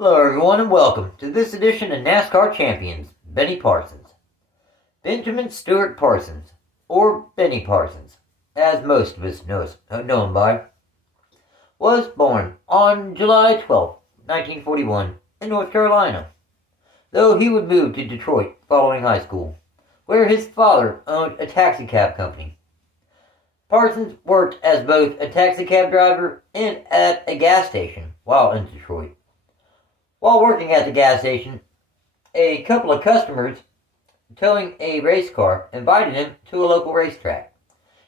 Hello everyone and welcome to this edition of NASCAR Champions, Benny Parsons. Benjamin Stewart Parsons, or Benny Parsons, as most of us know him by, was born on July 12, 1941, in North Carolina, though he would move to Detroit following high school, where his father owned a taxicab company. Parsons worked as both a taxicab driver and at a gas station while in Detroit. While working at the gas station, a couple of customers towing a race car invited him to a local racetrack.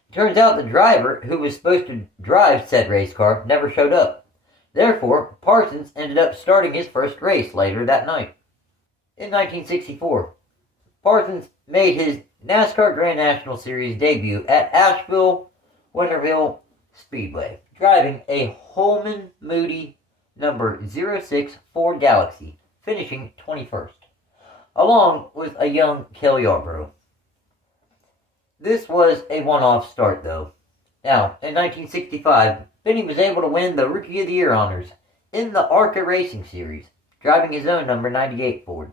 It turns out the driver who was supposed to drive said race car never showed up. Therefore, Parsons ended up starting his first race later that night. In 1964, Parsons made his NASCAR Grand National Series debut at Asheville-Winterville Speedway, driving a Holman Moody number 06 Ford Galaxy, finishing 21st, along with a young Cale Yarborough. This was a one-off start, though. Now, in 1965, Benny was able to win the Rookie of the Year honors in the ARCA Racing Series, driving his own number 98 Ford.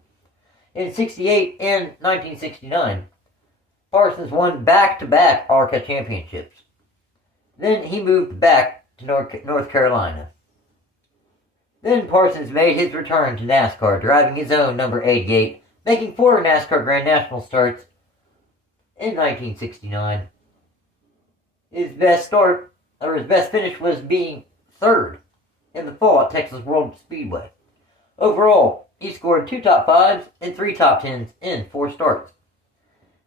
In 68 and 1969, Parsons won back-to-back ARCA championships. Then he moved back to North Carolina. Then Parsons made his return to NASCAR, driving his own number 88, making 4 NASCAR Grand National starts in 1969. His best finish was being 3rd in the fall at Texas World Speedway. Overall, he scored 2 top 5s and 3 top 10s in 4 starts.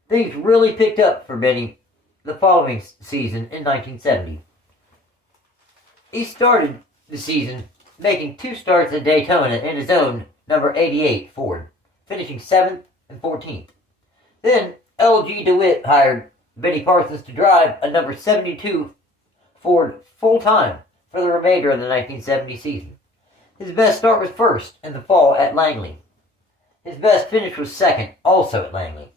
Things really picked up for Benny the following season in 1970. He started the season making 2 starts at Daytona in his own number 88 Ford, finishing 7th and 14th. Then L.G. Dewitt hired Benny Parsons to drive a number 72 Ford full-time for the remainder of the 1970 season. His best start was 1st in the fall at Langley. His best finish was 2nd, also at Langley.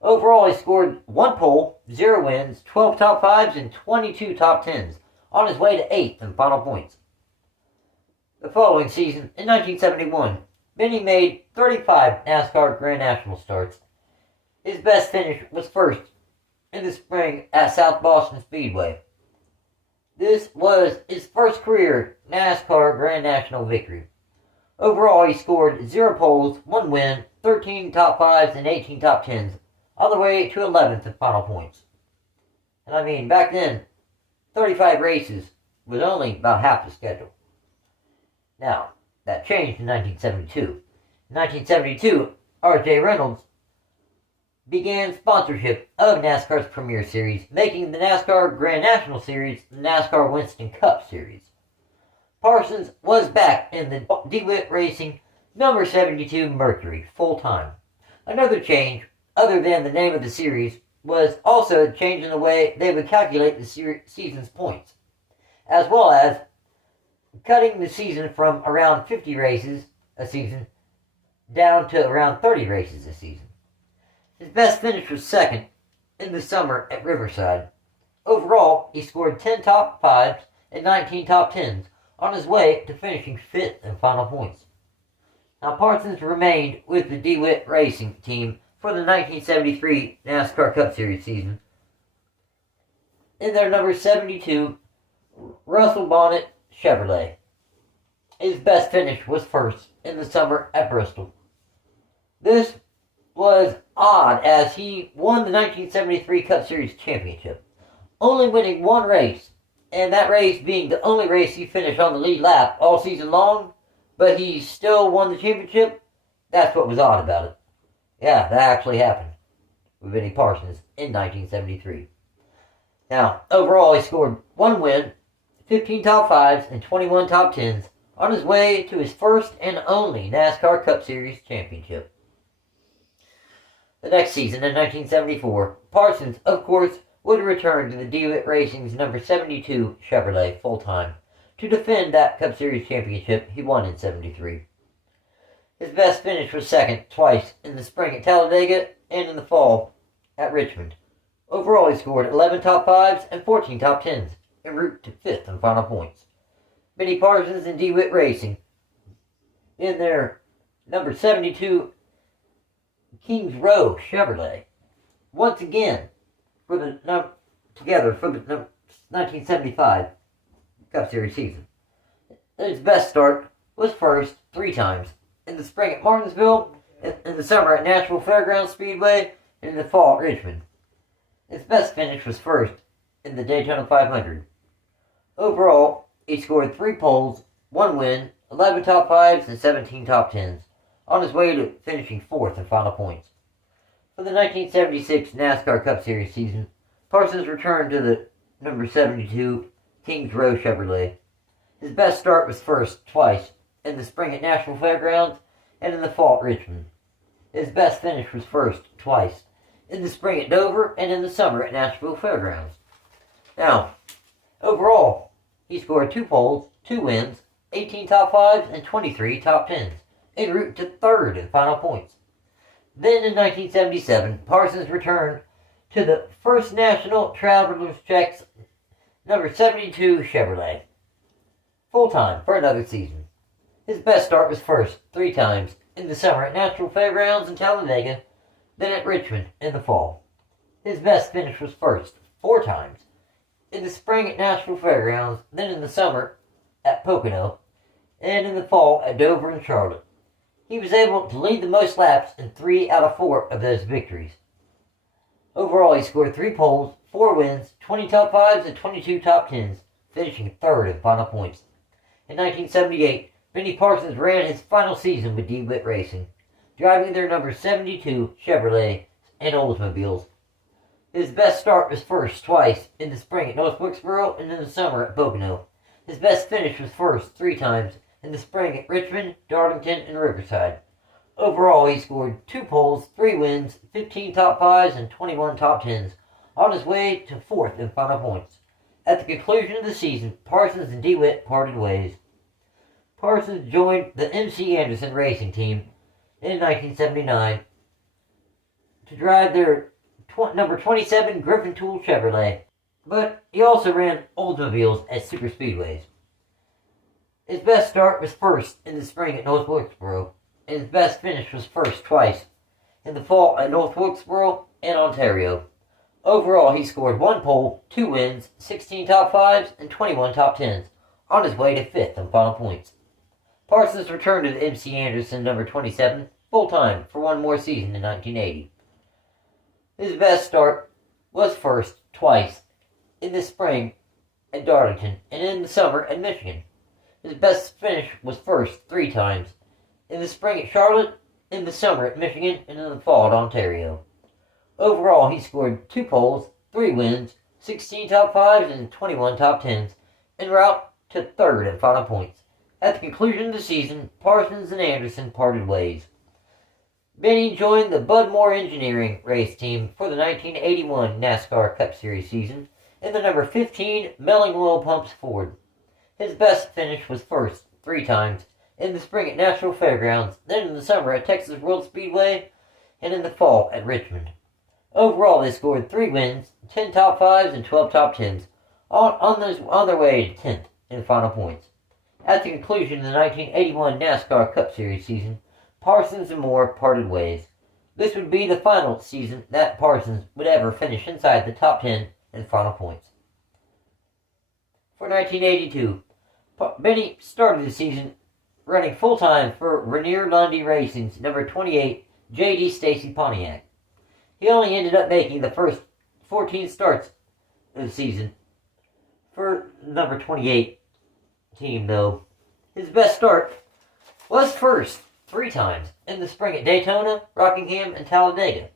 Overall, he scored 1 pole, 0 wins, 12 top 5s, and 22 top 10s, on his way to 8th in final points. The following season, in 1971, Benny made 35 NASCAR Grand National starts. His best finish was 1st in the spring at South Boston Speedway. This was his first career NASCAR Grand National victory. Overall, he scored 0 poles, 1 win, 13 top 5s, and 18 top 10s, on the way to 11th in final points. And I mean, back then, 35 races was only about half the schedule. Now, that changed in 1972. In 1972, R.J. Reynolds began sponsorship of NASCAR's Premier Series, making the NASCAR Grand National Series the NASCAR Winston Cup Series. Parsons was back in the Dewitt Racing number 72 Mercury full-time. Another change, other than the name of the series, was also a change in the way they would calculate the season's points, as well as cutting the season from around 50 races a season down to around 30 races a season. His best finish was 2nd in the summer at Riverside. Overall, he scored 10 top 5s and 19 top 10s, on his way to finishing 5th in final points. Now, Parsons remained with the Dewitt Racing team for the 1973 NASCAR Cup Series season in their number 72 Russell Bonnet Chevrolet. His best finish was 1st in the summer at Bristol. This was odd as he won the 1973 Cup Series championship, only winning 1 race, and that race being the only race he finished on the lead lap all season long, but he still won the championship. That's what was odd about it. Yeah, that actually happened with Benny Parsons in 1973. Now, overall, he scored 1 win, 15 top 5s, and 21 top 10s, on his way to his first and only NASCAR Cup Series championship. The next season, in 1974, Parsons, of course, would return to the Dewitt Racing's number 72 Chevrolet full-time to defend that Cup Series championship he won in 73. His best finish was 2nd twice, in the spring at Talladega and in the fall at Richmond. Overall, he scored 11 top 5s and 14 top 10s, en route to 5th in final points. Benny Parsons and Dewitt Racing in their number 72 Kings Row Chevrolet. Once again, together for the 1975 Cup Series season. His best start was first 3 times. In the spring at Martinsville, in the summer at Nashville Fairgrounds Speedway, and in the fall at Richmond. His best finish was first in the Daytona 500. Overall, he scored 3 poles, 1 win, 11 top 5s, and 17 top 10s, on his way to finishing 4th in final points. For the 1976 NASCAR Cup Series season, Parsons returned to the number 72 Kings Row Chevrolet. His best start was first twice, in the spring at Nashville Fairgrounds and in the fall at Richmond. His best finish was first twice, in the spring at Dover and in the summer at Nashville Fairgrounds. Now, overall, he scored 2 poles, 2 wins, 18 top 5s, and 23 top 10s, en route to 3rd in final points. Then in 1977, Parsons returned to the First National Travelers Checks number 72 Chevrolet, full-time for another season. His best start was first 3 times, in the summer at Nashville Fairgrounds in Talladega, then at Richmond in the fall. His best finish was first 4 times, in the spring at Nashville Fairgrounds, then in the summer at Pocono, and in the fall at Dover and Charlotte. He was able to lead the most laps in 3 out of 4 of those victories. Overall, he scored 3 poles, 4 wins, 20 top 5s, and 22 top 10s, finishing 3rd in final points. In 1978, Benny Parsons ran his final season with Dewitt Racing, driving their number 72 Chevrolet and Oldsmobiles. His best start was first twice, in the spring at North Wilkesboro and in the summer at Pocono. His best finish was first 3 times, in the spring at Richmond, Darlington, and Riverside. Overall, he scored 2 poles, 3 wins, 15 top 5s, and 21 top 10s, on his way to 4th in final points. At the conclusion of the season, Parsons and DeWitt parted ways. Parsons joined the MC Anderson racing team in 1979 to drive their number 27 Griffin Tool Chevrolet, but he also ran Oldsmobiles at super speedways. His best start was first in the spring at North Wilkesboro, and his best finish was first twice, in the fall at North Wilkesboro and Ontario. Overall, he scored 1 pole, 2 wins, 16 top 5s, and 21 top 10s, on his way to 5th in final points. Parsons returned to the MC Anderson number 27 full-time for 1 more season in 1980. His best start was first twice, in the spring at Darlington and in the summer at Michigan. His best finish was first 3 times, in the spring at Charlotte, in the summer at Michigan, and in the fall at Ontario. Overall, he scored 2 poles, 3 wins, 16 top 5s, and 21 top 10s, en route to 3rd in final points. At the conclusion of the season, Parsons and Anderson parted ways. Benny joined the Budmore Engineering race team for the 1981 NASCAR Cup Series season in the number 15 Melling Oil Pumps Ford. His best finish was first 3 times, in the spring at Nashville Fairgrounds, then in the summer at Texas World Speedway, and in the fall at Richmond. Overall, they scored 3 wins, 10 top 5s, and 12 top 10s, on their way to 10th in final points. At the conclusion of the 1981 NASCAR Cup Series season, Parsons and Moore parted ways. This would be the final season that Parsons would ever finish inside the top 10 in final points. For 1982, Benny started the season running full-time for Rainier Lundy Racing's number 28 J.D. Stacy Pontiac. He only ended up making the first 14 starts of the season for number 28 team, though. His best start was first 3 times, in the spring at Daytona, Rockingham, and Talladega.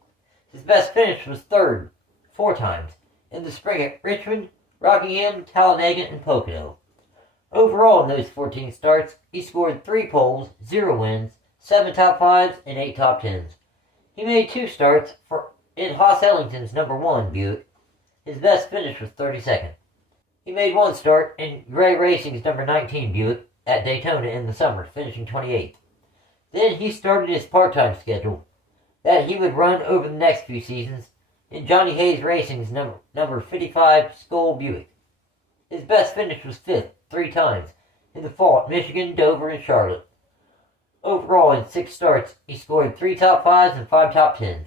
His best finish was 3rd 4 times, in the spring at Richmond, Rockingham, Talladega, and Pocono. Overall, in those 14 starts, he scored 3 poles, 0 wins, 7 top 5s, and 8 top 10s. He made 2 starts in Haas Ellington's number 1 Buick. His best finish was 32nd. He made 1 start in Gray Racing's number 19 Buick at Daytona in the summer, finishing 28th. Then he started his part-time schedule that he would run over the next few seasons in Johnny Hayes Racing's number 55 Skoll Buick. His best finish was 5th 3 times, in the fall at Michigan, Dover, and Charlotte. Overall, in 6 starts, he scored 3 top 5s and 5 top 10s.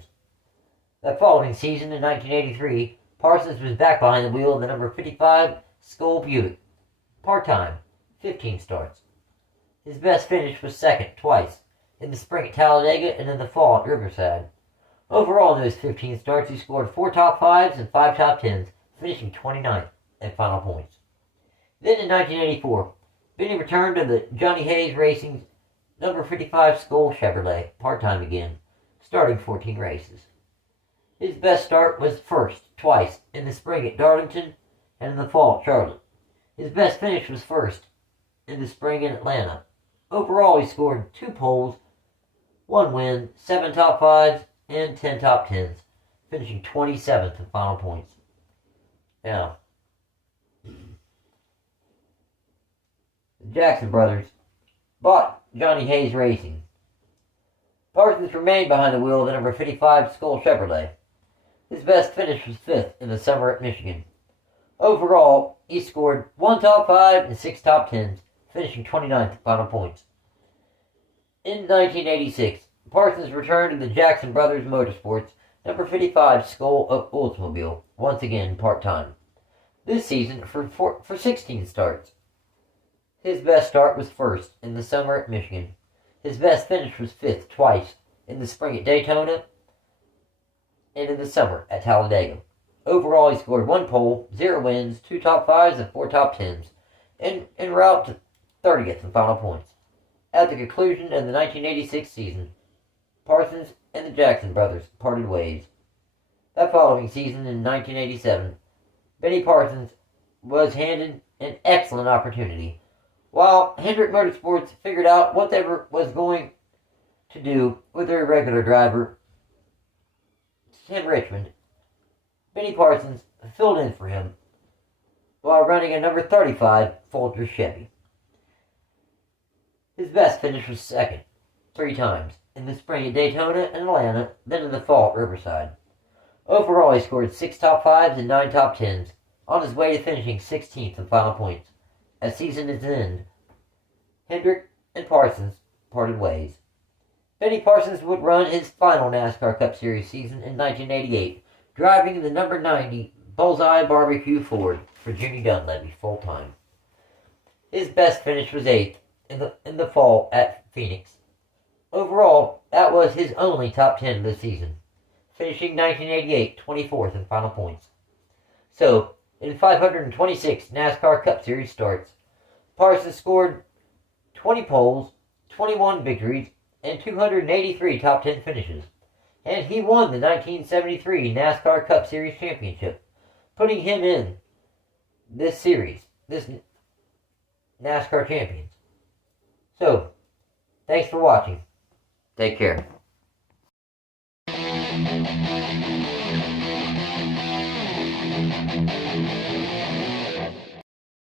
That following season, in 1983, Parsons was back behind the wheel of the number 55 Skoal Buick. Part-time, 15 starts. His best finish was second, twice, in the spring at Talladega and in the fall at Riverside. Overall, in those 15 starts, he scored 4 top 5s and 5 top 10s, finishing 29th at final points. Then in 1984, Benny returned to the Johnny Hayes Racing's number 55 Skoal Chevrolet, part-time again, starting 14 races. His best start was first, twice, in the spring at Darlington and in the fall at Charlotte. His best finish was first, in the spring in Atlanta. Overall, he scored 2 poles, 1 win, 7 top 5s, and 10 top 10s, finishing 27th in final points. Now, the Jackson brothers bought Johnny Hayes Racing. Parsons remained behind the wheel of the number 55 Skoal Chevrolet. His best finish was 5th in the summer at Michigan. Overall, he scored 1 top 5 and 6 top 10s, finishing 29th in final points. In 1986, Parsons returned to the Jackson Brothers Motorsports number 55 Skoal Oldsmobile, once again part-time. This season for 16 starts. His best start was first in the summer at Michigan. His best finish was 5th twice, in the spring at Daytona and in the summer at Talladega. Overall, he scored 1 pole, 0 wins, 2 top 5s, and 4 top 10s, and en route to 30th in final points. At the conclusion of the 1986 season, Parsons and the Jackson brothers parted ways. That following season, in 1987, Benny Parsons was handed an excellent opportunity. While Hendrick Motorsports figured out what they was going to do with their regular driver, Tim Richmond, Benny Parsons filled in for him while running a number 35 Folger Chevy. His best finish was second, 3 times, in the spring at Daytona and Atlanta, then in the fall at Riverside. Overall, he scored 6 top 5s and 9 top 10s, on his way to finishing 16th in final points. At season's end, Hendrick and Parsons parted ways. Benny Parsons would run his final NASCAR Cup Series season in 1988, driving the number 90 Bullseye Barbecue Ford for Junie Donlavey full-time. His best finish was 8th in the fall at Phoenix. Overall, that was his only top 10 of the season, finishing 1988 24th in final points. So, in 526 NASCAR Cup Series starts, Parsons scored 20 poles, 21 victories, and 283 top 10 finishes, and he won the 1973 NASCAR Cup Series championship, putting him in this NASCAR champions. So, thanks for watching. Take care.